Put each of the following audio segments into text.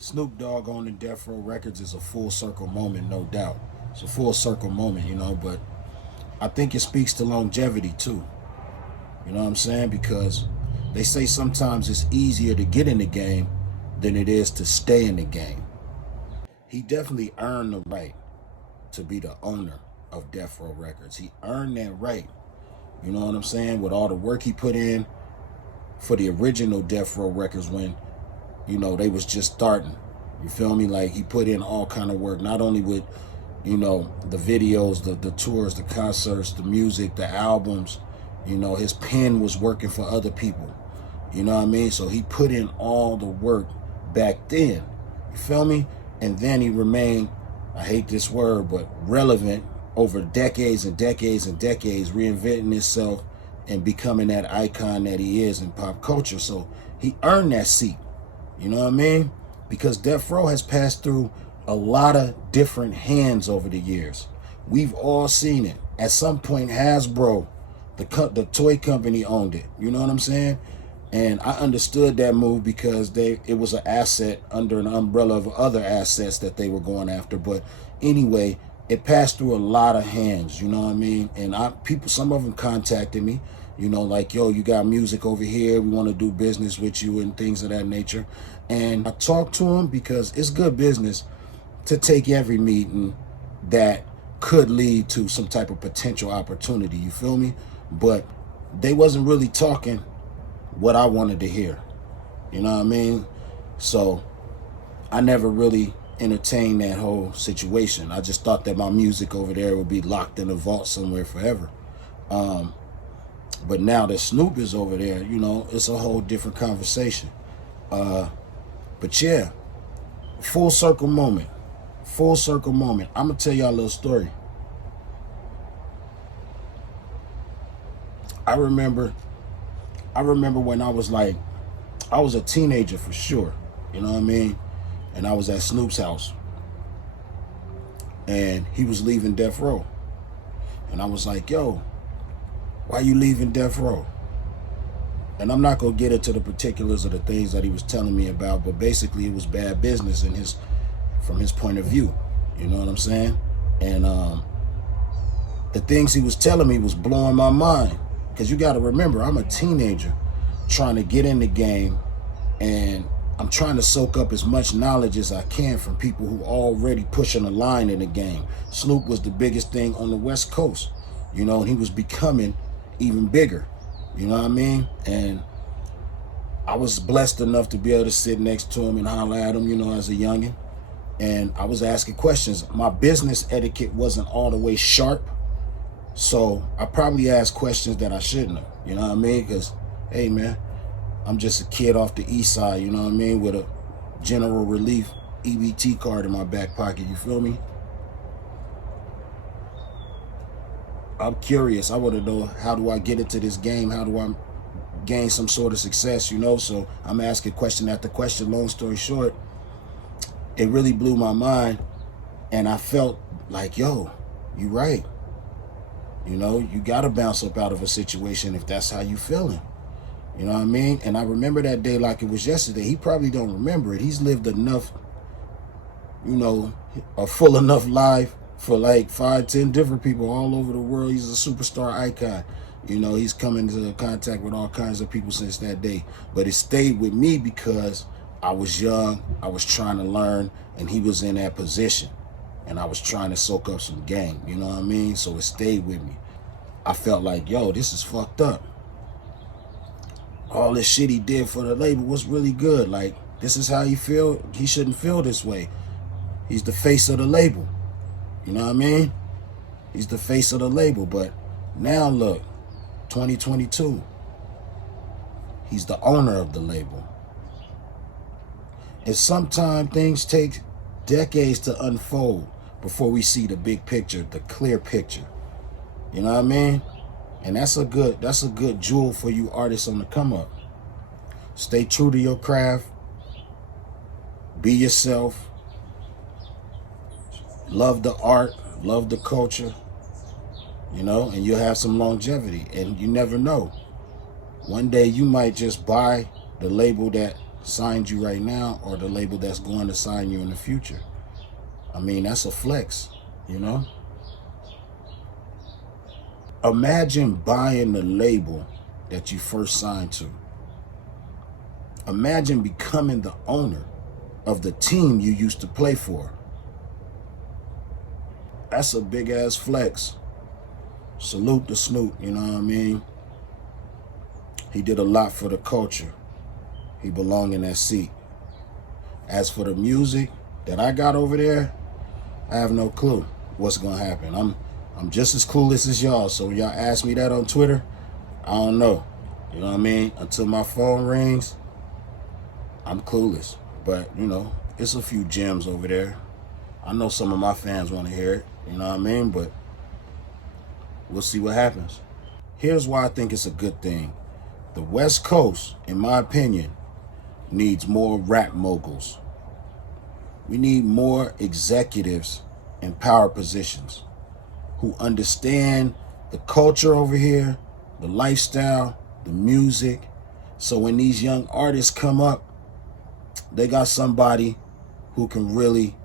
Snoop Dogg owning Death Row Records is a full circle moment, no doubt. It's a full circle moment, but I think it speaks to longevity too. You know what I'm saying? Because they say sometimes it's easier to get in the game than it is to stay in the game. He definitely earned the right to be the owner of Death Row Records. He earned that right. You know what I'm saying? With all the work he put in for the original Death Row Records when, they was just starting. You feel me? Like he put in all kind of work, not only with, the videos, the tours, the concerts, the music, the albums. His pen was working for other people. You know what I mean? So he put in all the work back then. You feel me? And then he remained, I hate this word, but relevant over decades and decades and decades, reinventing himself and becoming that icon that he is in pop culture. So he earned that seat. You know what I mean? Because Death Row has passed through a lot of different hands over the years. We've all seen it. At some point, Hasbro, the toy company, owned it. You know what I'm saying? And I understood that move because it was an asset under an umbrella of other assets that they were going after. But anyway, it passed through a lot of hands. You know what I mean? And some of them contacted me. Like, yo, you got music over here. We want to do business with you and things of that nature. And I talked to them because it's good business to take every meeting that could lead to some type of potential opportunity. You feel me? But they wasn't really talking what I wanted to hear. You know what I mean? So I never really entertained that whole situation. I just thought that my music over there would be locked in a vault somewhere forever. But now that Snoop is over there, it's a whole different conversation. But yeah, full circle moment. Full circle moment. I'm going to tell y'all a little story. I remember when I was a teenager for sure. You know what I mean? And I was at Snoop's house. And he was leaving Death Row. And I was like, yo, why you leaving Death Row? And I'm not going to get into the particulars of the things that he was telling me about, but basically it was bad business from his point of view. You know what I'm saying? And the things he was telling me was blowing my mind. Because you got to remember, I'm a teenager trying to get in the game, and I'm trying to soak up as much knowledge as I can from people who already pushing a line in the game. Snoop was the biggest thing on the West Coast, and he was becoming even bigger. You know what I mean? And I was blessed enough to be able to sit next to him and holler at him, as a youngin'. And I was asking questions. My business etiquette wasn't all the way sharp, so I probably asked questions that I shouldn't have. You know what I mean? Because, hey, man, I'm just a kid off the east side, you know what I mean, with a General Relief EBT card in my back pocket, you feel me? I'm curious. I want to know, how do I get into this game? How do I gain some sort of success, So I'm asking question after question. Long story short, it really blew my mind. And I felt like, yo, you right. You got to bounce up out of a situation if that's how you feeling. You know what I mean? And I remember that day like it was yesterday. He probably don't remember it. He's lived enough, a full enough life for like 5-10 different people all over the world. He's a superstar icon. He's come into contact with all kinds of people since that day. But it stayed with me because I was young, I was trying to learn, and he was in that position. And I was trying to soak up some game, you know what I mean? So it stayed with me. I felt like, yo, this is fucked up. All this shit he did for the label was really good. Like, this is how he feel. He shouldn't feel this way. He's the face of the label. You know what I mean? He's the face of the label. But now look, 2022, he's the owner of the label. And sometimes things take decades to unfold before we see the big picture, the clear picture. You know what I mean? And that's a good jewel for you artists on the come up. Stay true to your craft. Be yourself. Love the art, love the culture, and you'll have some longevity. And you never know. One day you might just buy the label that signed you right now or the label that's going to sign you in the future. I mean, that's a flex, you know? Imagine buying the label that you first signed to. Imagine becoming the owner of the team you used to play for. That's a big ass flex. Salute to Snoop, you know what I mean? He did a lot for the culture. He belonged in that seat. As for the music that I got over there, I have no clue what's gonna happen. I'm just as clueless as y'all. So when y'all ask me that on Twitter, I don't know. You know what I mean? Until my phone rings, I'm clueless. But, you know, it's a few gems over there. I know some of my fans want to hear it. You know what I mean? But we'll see what happens. Here's why I think it's a good thing. The West Coast, in my opinion, needs more rap moguls. We need more executives in power positions who understand the culture over here, the lifestyle, the music. So when these young artists come up, they got somebody who can really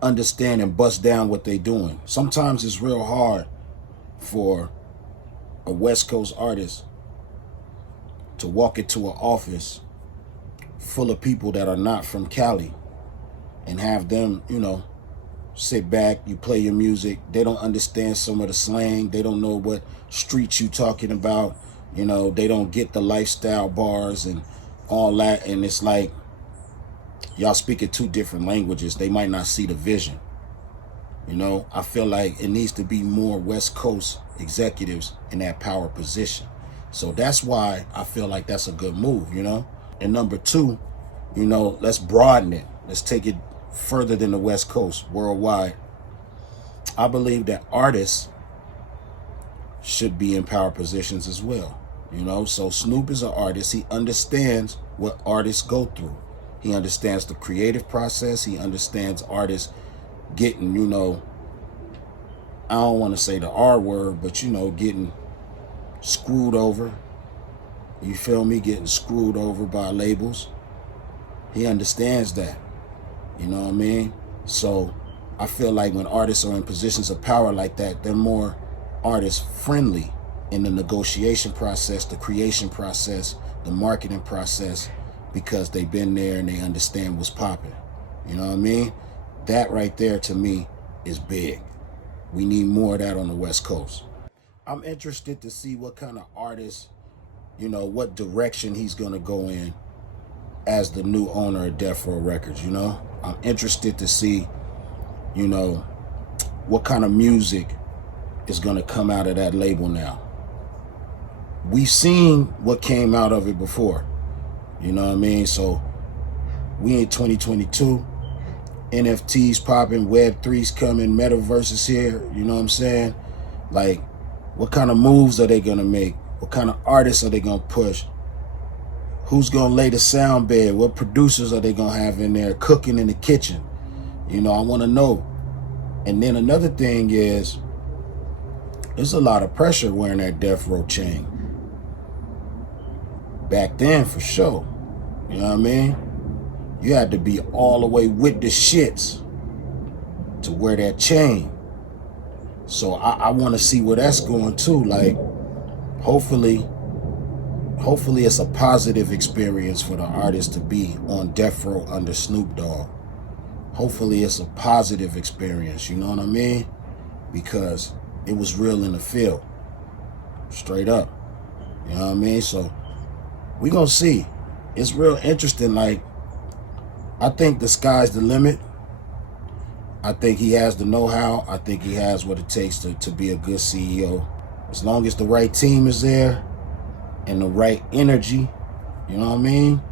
understand and bust down what they're doing. Sometimes it's real hard for a West Coast artist to walk into an office full of people that are not from Cali and have them, you know, sit back, you play your music. They don't understand some of the slang. They don't know what streets you talking about. You know, they don't get the lifestyle bars and all that. And it's like, y'all speaking two different languages. They might not see the vision. You know, I feel like it needs to be more West Coast executives in that power position. So that's why I feel like that's a good move, you know. And number two, you know, let's broaden it. Let's take it further than the West Coast, worldwide. I believe that artists should be in power positions as well. You know, so Snoop is an artist. He understands what artists go through. He understands the creative process. He understands artists getting, you know, I don't want to say the R word, but, you know, getting screwed over. You feel me? Getting screwed over by labels. He understands that. You know what I mean? So I feel like when artists are in positions of power like that, they're more artist friendly in the negotiation process, the creation process, the marketing process, because they've been there and they understand what's popping. You know what I mean? That right there to me is big. We need more of that on the West Coast. I'm interested to see what kind of artist, you know, what direction he's going to go in as the new owner of Death Row Records, you know? I'm interested to see, you know, what kind of music is going to come out of that label now. We've seen what came out of it before. You know what I mean? So we in 2022, NFTs popping, Web3's coming, Metaverse is here. You know what I'm saying? Like, what kind of moves are they going to make? What kind of artists are they going to push? Who's going to lay the sound bed? What producers are they going to have in there cooking in the kitchen? You know, I want to know. And then another thing is, there's a lot of pressure wearing that Death Row chain. Back then, for sure. You know what I mean? You had to be all the way with the shits to wear that chain. So I want to see where that's going too. Like, hopefully it's a positive experience for the artist to be on Death Row under Snoop Dogg. Hopefully it's a positive experience, you know what I mean? Because it was real in the field. Straight up. You know what I mean? So we gonna see. It's real interesting. Like, I think the sky's the limit. I think he has the know-how. I think he has what it takes to be a good CEO. As long as the right team is there and the right energy, you know what I mean?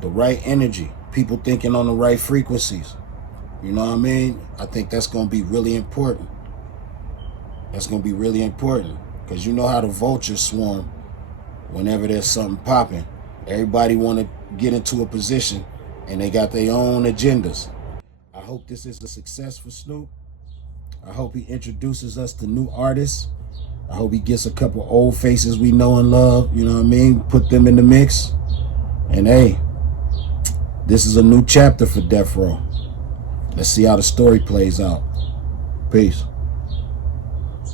The right energy. People thinking on the right frequencies. You know what I mean? I think that's going to be really important. That's going to be really important. Because you know how the vultures swarm whenever there's something popping. Everybody want to get into a position and they got their own agendas. I hope this is a success for Snoop. I hope he introduces us to new artists. I hope he gets a couple old faces we know and love, you know what I mean? Put them in the mix. And hey, This is a new chapter for Death Row. Let's see how the story plays out. Peace.